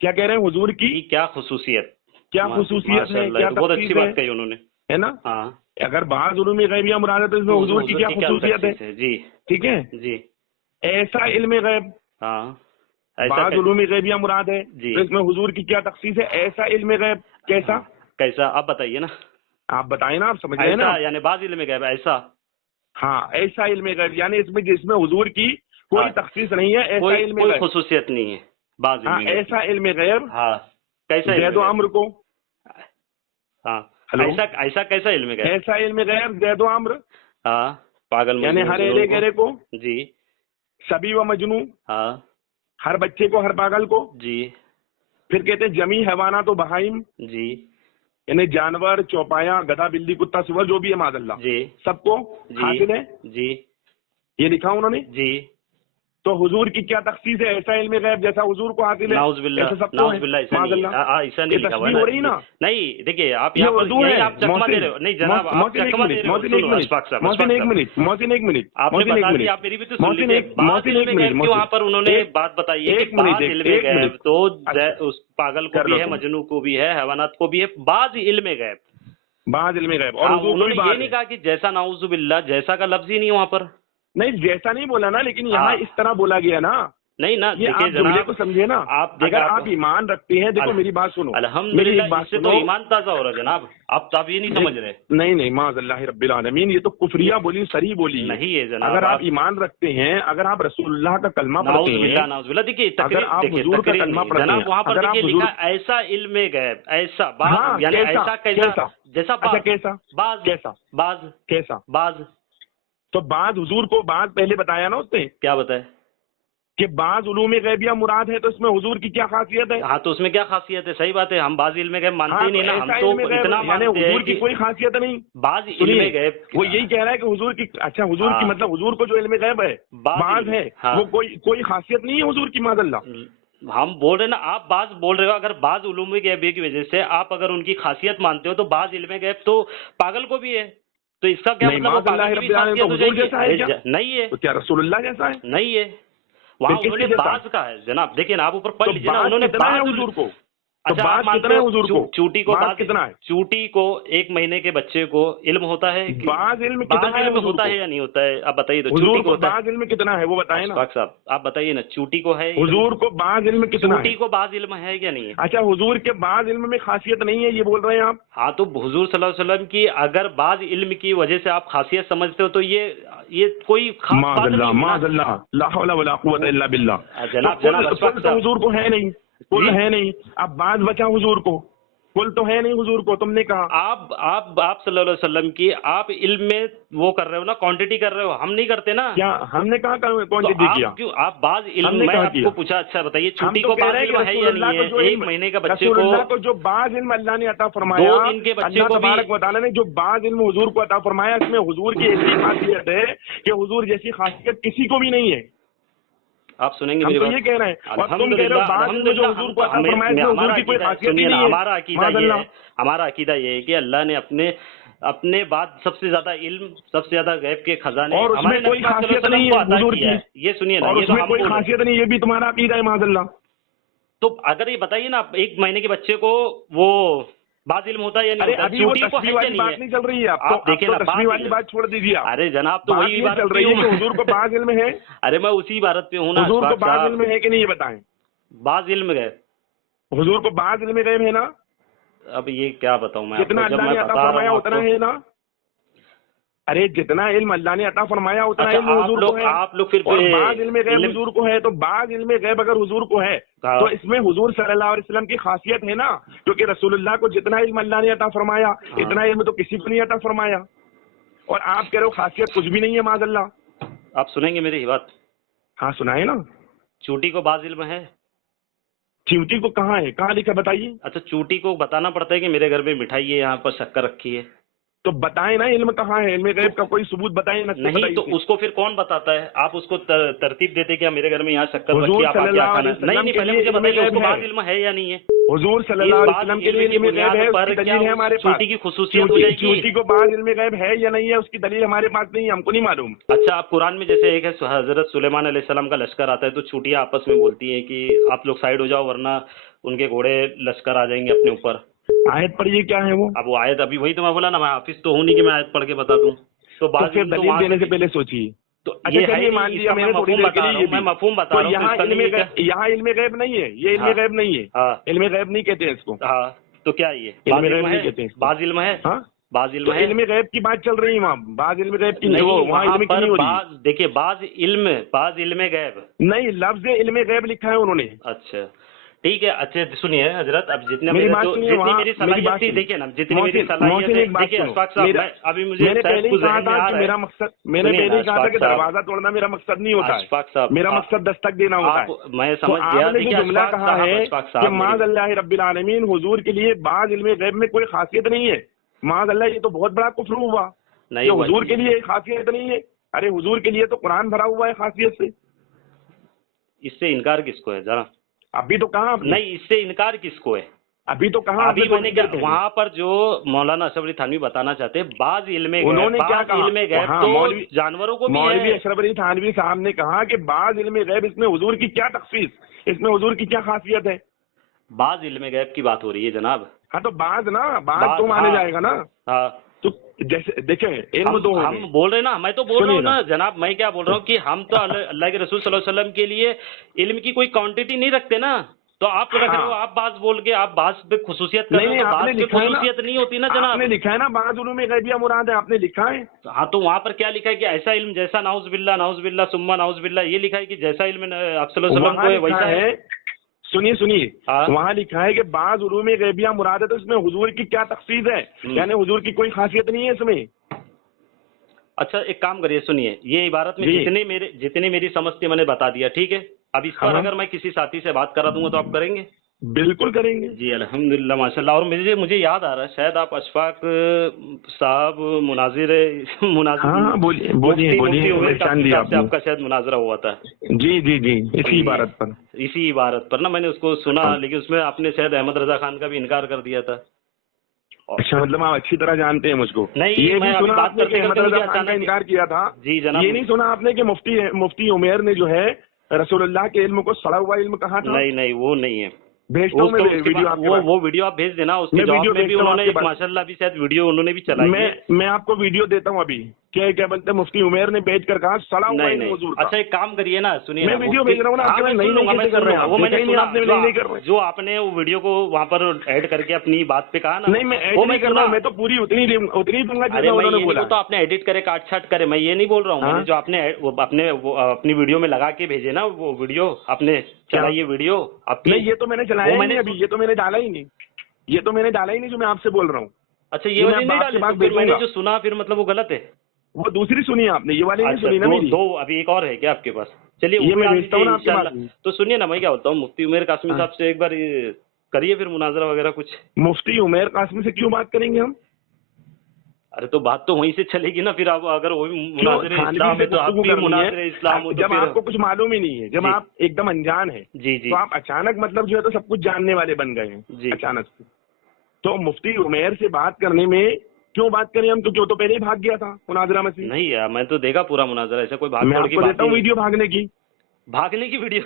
क्या कह रहे हैं? हुजूर की क्या खुसूसियत, क्या खुसूसियत है, क्या बहुत अच्छी बात कही उन्होंने, है ना? हाँ, अगर बाज उलूम गैबिया मुराद है तो इसमें हुजूर की क्या खुसूसियत है? जी, ठीक है जी। ऐसा इल्म गैब, हाँ, बाज उलूम गैबिया मुराद है जी, तो इसमें हुजूर की क्या तखसीस है? ऐसा इल्म गैब कैसा? कैसा आप बताइए ना। आप बताएं ना, आप समझ रहे हैं ना? यानी बाज इल्म गैब ऐसा। हाँ, ऐसा इल्म गैब यानी इसमें जिसमें हुजूर की कोई तखसीस नहीं है, ऐसा इल्म कोई गैब, खुसूसियत नहीं है बाज इल्म गैब। ऐसा इल्म गैब। हाँ, कैसा ज़ैद व अम्र को, हाँ, हेलो, ऐसा कैसा इल्म गैब? ऐसा इल्म गैब ज़ैद व अम्र, हाँ, पागल यानी हर एले गहरे को जी, सभी व मजनू, हाँ, हर बच्चे को, हर पागल को जी, फिर कहते हैं जमी हैवाना तो बहाइम, जी, यानी जानवर, चौपाया, गधा, बिल्ली, कुत्ता, सुअर जो भी है माज़अल्लाह, जी, सबको हासिल है। जी, ये लिखा उन्होंने। जी। तो हुजूर की क्या तखसीस है? ऐसा इल्म गैब जैसा हुजूर को हासिल है, ऐसा सबको है। ऐसा नहीं लिखा हुआ हो रही ना? नहीं, देखिए आप यहाँ पर आप चकमा दे रहे हो। नहीं जनाब, आप चकमा दे रहे हो। मोहसिन एक मिनट, आपने बता दिया, आप मेरी भी तो सुन लीजिए। बाज इल्म गैब की वहाँ पर उन्होंने बात बताई है कि बाज इल्म गैब तो उस पागल को भी है, मजनू को भी है, हैवानात को भी है, बाज इल्म गैब, बाज इल्म गैब। और उन्होंने ये नहीं कहा कि जैसा, नाउजुबिल्लाह, जैसा का लफ्ज ही नहीं वहाँ पर। नहीं, जैसा नहीं बोला ना, लेकिन यहाँ इस तरह बोला गया ना। नहीं ना, ये आप जुमले को समझे ना। अगर आप ईमान रखते हैं, देखो मेरी बात सुनो, अल्हम्दुलिल्लाह, इससे तो ईमान ताजा हो रहा है जनाब। आप ये नहीं समझ रहे। नहीं, माज़अल्लाह रब्बिल आलमीन, ये तो कुफरिया बोली, सरी बोली नहीं है जनाब। अगर आप ईमान रखते हैं, अगर आप रसूलुल्लाह का कलमा पढ़ते हैं, नाउज़ुबिल्लाह, देखिए अगर आप हुजूर का कलमा पढ़ते हैं, वहाँ पर देखिए लिखा ऐसा इल्म गैब, ऐसा बाज, यानी ऐसा कैसा, जैसा कैसा, बाज, कैसा, बाज, कैसा, बाज। तो बाज हुजूर को बाज पहले बताया ना उसने, क्या बताया कि बाज उलूम गैबिया मुराद है, तो इसमें हुजूर की क्या खासियत है? हाँ, तो उसमें क्या खासियत है? सही बात है, हम बाज इल्म गैब मानते ही नहीं ना। हम तो इतना मानते हैं हुजूर की कोई खासियत नहीं। बाज इल्म गैब वो यही कह रहा है कि हुजूर की, अच्छा हुजूर की मतलब हुजूर को जो इल्म गैब है, बाज है, वो कोई खासियत नहीं है हुजूर की माज़अल्लाह। हम बोल रहे ना, आप बाज बोल रहे हो। अगर बाज उलूम गैब की वजह से आप अगर उनकी खासियत मानते हो, तो बाज इल्म गैब तो पागल को भी है, तो इसका क्या मतलब? नहीं है, तो क्या रसूलुल्लाह जैसा है? नहीं है, वहाँ उन्होंने बाज का है जनाब। देखिए ना, आप ऊपर पढ़ लीजिए ना, उन्होंने बाज हुजूर को। अच्छा, आप मानते हो चूटी को बाज कितना है? चूटी को 1 महीने के बच्चे को इल्म होता है? बाज इल्म कितना है? होता है या नहीं होता है? आप बताइए। तो हुजूर को बाज इल्म कितना है वो बताएं ना साहब, आप बताइए ना। चूटी को है हुजूर को बाज इल्म कितना है? चूटी को बाज इल्म है क्या नहीं है? अच्छा, हुजूर के बाज इल्म में खासियत नहीं है, ये बोल रहे हैं आप? हाँ, तो हुजूर सल्लल्लाहु अलैहि वसल्लम की अगर बाज इल्म की वजह से आप खासियत समझते हो, तो ये कोई खास बात नहीं है। माज़अल्लाह, ला हौला वला कुव्वता इल्ला बिल्लाह। जनाब हुजूर को है नहीं, कुल है नहीं, अब बाज बचा हुजूर को। कुल तो है नहीं हुजूर को, तुमने कहा। आप सल्लल्लाहु अलैहि वसल्लम की आप इल्म में वो कर रहे हो ना, क्वांटिटी कर रहे हो, हम नहीं करते ना। क्या हमने कहा क्वांटिटी तो किया? क्यों आप बाज इल्म में आपको पूछा, अच्छा बताइए छुट्टी तो को बाज इल्म है या नहीं है? एक महीने का बच्चे को जो बाज इल्म अल्लाह ने अता फरमाया, 2 दिन के बच्चे को तबारक व तआला ने जो बाज इल्म हुजूर को अता फरमाया, इसमें हुजूर की ऐसी खासियत है कि हुजूर जैसी खासियत किसी को भी नहीं है। आप सुनेंगे हम तो ये कह रहे हैं, और तुम कह रहे हो बाज इल्म जो हुजूर को अता फरमाया, इसमें हुजूर की कोई खासियत ही नहीं है। हमारा अकीदा ये है कि अल्लाह ने अपने बाद सबसे ज्यादा इल्म, सबसे ज्यादा गैब के खजाने और उसमें कोई खासियत नहीं है हुजूर की। ये सुनिए ना, और ये तो उसमें कोई खासियत नहीं, ये भी तुम्हारा अकीदा है माज़अल्लाह। तो अगर ये बताइए ना, एक महीने के बच्चे को वो बाज इल्म होता है या नहीं होता? अभी वो तस्बीह वाली बात नहीं चल रही है, आप देखिए ना, तस्बीह वाली बात छोड़ दीजिए। अरे जनाब, तो वही बात चल रही है कि हुजूर को बाज इल्म है। अरे मैं उसी इबारत पे हूँ ना, हुजूर को बाज इल्म है कि नहीं, ये बताएं। बाज इल्म गए, हुजूर को बाज इल्म गैब है ना? अब ये क्या बताऊं मैं, जितना अल्लाह ने अता फरमाया उतना है ना? अरे जितना इल्म अल्लाह ने अता फरमाया उतना इल्म हुजूर को है। आप लोग फिर बाज इल्म गैब हुजूर को है, तो बाज इल्म गैब अगर हुजूर को है तो इसमें हुजूर सल्लल्लाहु अलैहि वसल्लम की खासियत है ना, क्योंकि रसूलुल्लाह को जितना इल्म अल्लाह ने अता फरमाया इतना इल्म तो किसी को नहीं अता फरमाया। और आप कह रहे हो खासियत कुछ भी नहीं है माज़अल्लाह। आप सुनेंगे मेरी बात? हाँ सुनाए ना। चूटी को बाज इल्म है? चींटी को कहाँ है, कहाँ लिखा बताइए। अच्छा, चूटी को बताना पड़ता है कि मेरे घर में मिठाई है, यहाँ पर शक्कर रखी है, तो बताएं ना इल्म कहाँ है, इल्म गैब का कोई सबूत बताएं ना। नहीं तो उसको फिर कौन बताता है? आप उसको तरतीब देते कि मेरे घर में यहाँ शक्कर रखी है, आप क्या खाना? नहीं, पहले मुझे बताइए उसको बाज इल्म है या नहीं है? हुजूर सल्लल्लाहु अलैहि वसल्लम के लिए इल्म गैब है, उसकी दलील है हमारे पास। चूटी की खुसूसियत हो जाएगी। चूटी को बाज इल्म गैब है या नहीं है, उसकी दलील हमारे पास नहीं है, हमको नहीं मालूम। अच्छा, आप कुरान में जैसे एक है हजरत सुलेमान अलैहिस्सलाम का लश्कर आता है, तो चूटियां आपस में बोलती हैं कि आप लोग साइड हो जाओ वरना उनके घोड़े लश्कर आ जाएंगे अपने ऊपर। आयत पर ये क्या है वो? अब वो आयत, अभी वही तो मैं बोला ना, मैं हाफिज तो हूँ नहीं कि मैं आयत पढ़ के बता दूं। तो फिर दलील देने से पहले सोचिए। तो अच्छा चलिए मान लिया मैंने थोड़ी देर के लिए, मैं मफहूम बता रहा हूं। यहाँ इल्म गैब नहीं है, ये इल्म गैब नहीं है, इल्म गैब नहीं कहते हैं इसको। हाँ, तो क्या ये इल्म गैब नहीं कहते हैं, बाज इल्म है। हाँ, बाज इल्म है, इल्म गैब की बात चल रही है वहाँ, बाज इल्म गैब की नहीं, वहाँ इल्म की नहीं हो रही। देखिए, बाज इल्म गैब नहीं, लफ्ज इल्म गैब लिखा है उन्होंने। अच्छा ठीक है। अच्छे सुनिए हजरत, अब जितनी मेरी सलाहियत थी, देखिए ना, जितनी मेरी सलाहियत है, देखिए अशफाक साहब, अभी मुझे मैंने पहले ही कहा था कि मेरा मकसद, मैंने पहले ही कहा था कि दरवाजा तोड़ना मेरा मकसद नहीं होता है, मेरा मकसद दस्तक देना होता है। मैं समझ गया, आपने जो जुमला कहा है कि माज़अल्लाह रब्बिल आलमीन, हुजूर के लिए बाज इल्म गैब में कोई खासियत नहीं है, माज़अल्लाह, ये तो बहुत बड़ा कुफ्र हुआ। नहीं, हुजूर के लिए खासियत नहीं है। अरे हुजूर के लिए तो कुरान भरा हुआ है खासियत से, इससे इनकार किसको है जरा? अभी तो कहा नहीं, इससे इनकार किसको है? अभी तो कहा, अभी मैंने क्या वहाँ पर जो मौलाना अशरफ अली थानवी बताना चाहते हैं, बाज इल्मे उन्होंने क्या कहा, इल्मे गैब तो जानवरों को भी है। मौलवी अशरफ अली थानवी साहब ने कहा कि बाज इल्मे गैब, इसमें हुजूर की क्या तखसीस, इसमें हुजूर की क्या खासियत है? बाज इल्मे गैब की बात हो रही है जनाब। हाँ तो बाज ना, बाज तो माने जाएगा ना। हाँ तो जैसे देखें, इल्म दो हम बोल रहे ना, मैं तो बोल रहा हूँ ना जनाब, मैं क्या बोल रहा हूँ कि हम तो अल्लाह के रसूल सल्लल्लाहु अलैहि वसल्लम के लिए इल्म की कोई क्वांटिटी नहीं रखते ना, तो आप रख रहे हो, आप बाज बोल के आप बाज पे खुसूसियत कर रहे हो, बाज पे खुसूसियत नहीं होती ना जनाब। आपने लिखा है ना बाज उलूम गैबिया मुराद है, आपने लिखा है। हाँ, तो वहाँ पर क्या लिखा है कि ऐसा इल्म जैसा नाउज बिल्ला सुम्मा नाउज बिल्ला, ये लिखा है कि जैसा इल्म आप सल्लल्लाहु अलैहि वसल्लम को वैसा है। सुनिए, वहाँ लिखा है कि बाज उलूम गैबिया मुराद है, तो इसमें हुजूर की क्या तखसीस है, यानी हुजूर की कोई खासियत नहीं है इसमें। अच्छा, एक काम करिए, सुनिए, ये इबारत में जितनी मेरी समझ थी मैंने बता दिया, ठीक है? अब इस पर अगर मैं किसी साथी से बात करा दूंगा तो आप करेंगे? बिल्कुल करेंगे जी, अल्हम्दुलिल्लाह माशाल्लाह। और मुझे याद आ रहा है, शायद आप अशफाक साहब मुनाजिर हाँ, बोलिए, आपका शायद मुनाजरा हुआ था। जी, इसी इबारत पर ना मैंने उसको सुना, लेकिन उसमें आपने शायद अहमद रजा खान का भी इनकार कर दिया था। अच्छा, मतलब आप अच्छी तरह जानते हैं मुझको। नहीं, ये भी सुना आपने कि अहमद रजा खान का इनकार किया था? जी जनाब। ये नहीं सुना आपने कि मुफ्ती उमर ने जो है रसूलुल्लाह के इल्म को सड़ा हुआ इल्म कहा था? नहीं, वो नहीं है। भेजता हूँ मैं वीडियो आपको, वो वीडियो आप भेज देना, उसके जवाब में भी उन्होंने माशाल्लाह भी शायद वीडियो उन्होंने भी चलाई है। मैं आपको वीडियो देता हूँ अभी, क्या बोलते हैं, मुफ्ती उमर ने भेज कर कहा सड़ा हुआ इल्म हुजूर का। अच्छा, एक काम करिए ना, सुनिए, मैं वीडियो भेज रहा हूँ ना, नहीं कर रहे हैं वो, मैंने नहीं कर रहे, जो आपने वो वीडियो को वहाँ पर ऐड करके अपनी बात पे कहा ना। नहीं, मैं ऐड नहीं कर रहा, मैं तो पूरी उतनी दूंगा जितना उन्होंने बोला। तो आपने एडिट करे, काट छाट करे, मैं ये नहीं बोल रहा हूँ। मैंने जो आपने अपनी वीडियो में लगा के भेजे ना, वो वीडियो आपने चलाइए वीडियो। नहीं, ये तो मैंने चलाया नहीं अभी, ये तो मैंने डाला ही नहीं। ये तो मैंने डाला ही नहीं जो मैं आपसे बोल रहा हूँ। अच्छा, ये जो मैं वाली नहीं आपके डाली, पास तो फिर मैंने भेजूंगा। जो सुना फिर मतलब वो गलत है। वो दूसरी सुनी आपने, ये वाली नहीं अच्छा, सुनी ना मेरी। दो अभी एक और है क्या आपके पास? चलिए ये वो भी मैं डाल भेजता हूँ ना दीजिए आपके इंशाल्लाह। पास। तो सुनिए ना, मैं क्या बोलता हूँ, मुफ्ती उमर कासमी हाँ। साहब से एक बार ये करिए फिर मुनाजरा वगैरह कुछ। मुफ्ती उमर कासमी से क्यों बात करेंगे हम? अरे तो बात तो वहीं से चलेगी ना फिर। आप अगर वो भी मुनाजरे थानवी इस्लाम से है तो आप गुफ्तगू भी करनी है। मुनाजरे इस्लाम हो तो जब फिर। आपको कुछ मालूम ही नहीं है, जब जी। आप एकदम अनजान है, जी जी तो आप अचानक मतलब जो है तो सब कुछ जानने वाले बन गए जी। हैं अचानक से। तो मुफ्ती उमर से बात करने में क्यों बात करें हम? क्योंकि वो तो पहले ही भाग गया था मुनाजरा में से। नहीं यार, मैं तो देखा पूरा मुनाजरा, ऐसा कोई भाग मैं दौड़ की आपको बात देता हूँ नहीं। वीडियो भागने की। भागने की वीडियो?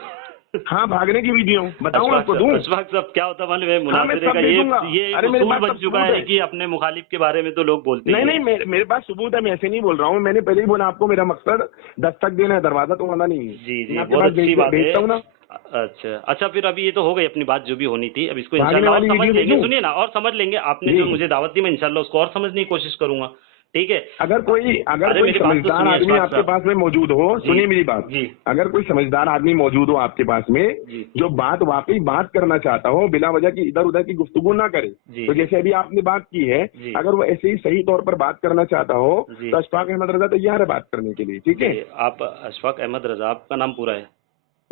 हाँ, भागने की वीडियो बताऊँ आपको दूं? अशफाक साहब क्या होता मालूम है, हाँ, मैं मुनाजरे सब का दे दूंगा। ये अरे मेरे उसूल पास बन सब चुका सबूत है है। कि अपने मुखालिफ के बारे में तो लोग बोलते नहीं हैं। नहीं, मेरे पास सबूत है, मैं ऐसे नहीं बोल रहा हूँ। मैंने पहले ही बोला आपको, मेरा मकसद दस्तक देना है, दरवाजा तोड़ना नहीं है। जी जी, मैं आपके बहुत पास अच्छी बात है। भेजता हूँ ना। अच्छा अच्छा, फिर अभी ये तो हो गई अपनी बात जो भी होनी थी। अब इसको भागने इंशाल्लाह और वाली समझ वीडियो लेंगे। भेजूं? सुनिए ना, और समझ लेंगे। आपने जी। जो मुझे दावत दी, मैं इंशाल्लाह उसको और समझने की कोशिश करूंगा। ठीक है। अगर कोई अरे मेरी बात तो समझदार सुनिए आदमी अशफाक आपके साहब। पास में मौजूद हो, जी। सुनिए मेरी बात। जी। अगर कोई समझदार आदमी मौजूद हो आपके पास में, जी। जो बात वाकई बात करना चाहता हो, बिना वजह की इधर उधर की गुफ्तगू ना करे, जी। तो जैसे अभी आपने बात की है, जी। अगर वो ऐसे ही सही तौर पर बात करना चाहता हो जी। तो अशफाक अहमद रजा तैयार है बात करने के लिए। ठीक है जी, आप अशफाक अहमद रजा, आपका नाम पूरा है?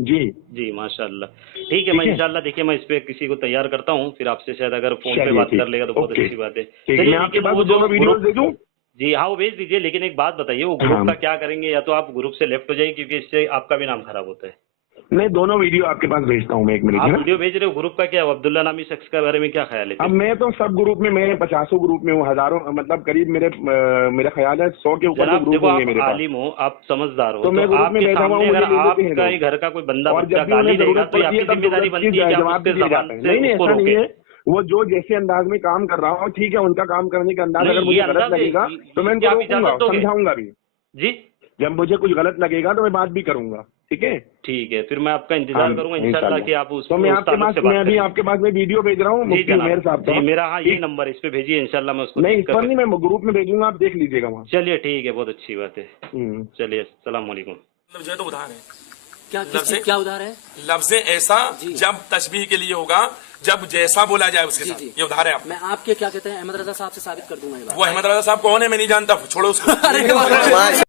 जी। जी माशाल्लाह। ठीक है, मैं ठीक है। इंशाल्लाह देखिए मैं इस पे किसी को तैयार करता हूँ, फिर आपसे शायद अगर फोन पे चलिए, बात ठीक। कर लेगा तो बहुत ओके। अच्छी बात है। ठीक है, चलिए, मैं आपके लेकिन पास वो जो दोनों वीडियोस ग्रुप- दे दूं? जी हाँ, वो भेज दीजिए। लेकिन एक बात बताइए, वो ग्रुप हाँ। का क्या करेंगे? या तो आप ग्रुप से लेफ्ट हो जाइए, क्योंकि इससे आपका भी नाम खराब होता है। नहीं, दोनों वीडियो आपके पास भेजता हूँ मैं, एक मिनट आप है ना। वीडियो भेज रहे हो, ग्रुप का क्या है? अब्दुल्ला नामी शख्स के बारे में क्या ख्याल है? अब मैं तो सब ग्रुप में, मैं 50 ग्रुप में हूँ, हजारों, मतलब करीब मेरा ख्याल है 100 के ऊपर जनाब ग्रुप देखो, होंगे आप मेरे पास। आलिम हो, आप समझदार हो, तो मैं ग्रुप में आपके बैठा हुआ सामने हूँ, अगर मुझे भेज देते हैं आपका ही लोग। घर का कोई बंदा और बच्चा जब भी गाली उन्हें देगा जरूरत तो पड़ती है आपकी तब जिम्मेदारी जरूरत बनती है कि आप जवाब उसके भी दिए जबान जाते हैं। से नहीं नहीं, उसको ऐसा नहीं रोके। है। वो जो जैसे अंदाज में काम कर रहा हो, ठीक है, उनका काम करने का अंदाज नहीं, अगर मुझे ये गलत अंदाज है, लगेगा तो मैं क्या इनको आप इजाजत रोकूंगा, दोगे? समझाऊंगा भी। जी जब मुझे कुछ गलत लगेगा तो मैं बात भी करूंगा। ठीक है, ठीक है, फिर मैं आपका इंतजार हाँ, करूंगा इंशाल्लाह कि आप उस तो मैं आपके उस्ताद पास, से बात मैं अभी करें। आपके पास में वीडियो भेज रहा हूँ जी मुफ्ती उमर जनाब, साहब का। जी मेरा हाँ ये ठीक? नंबर इस पे भेजिए, इंशाल्लाह मैं उसको नहीं, देख इस पर कर- नहीं, मैं ग्रुप में भेजूंगा, आप देख लीजिएगा वहाँ। चलिए ठीक है, बहुत अच्छी बात है। हम्म। चलिए, अस्सलाम वालेकुम। मतलब जो है तो उधार है। क्या लफ्ज़- किस क्या उधार है? लफ्ज़े ऐसा जी। जब तशबीह के लिए होगा, जब जैसा बोला जाए उसके जी, साथ। जी। ये उधार है आप। मैं आपके क्या कहते हैं अहमद रजा साहब से साबित कर दूंगा ये बात। वो अहमद रजा साहब कौन है मैं नहीं जानता, छोड़ो उसको। अरे वाह।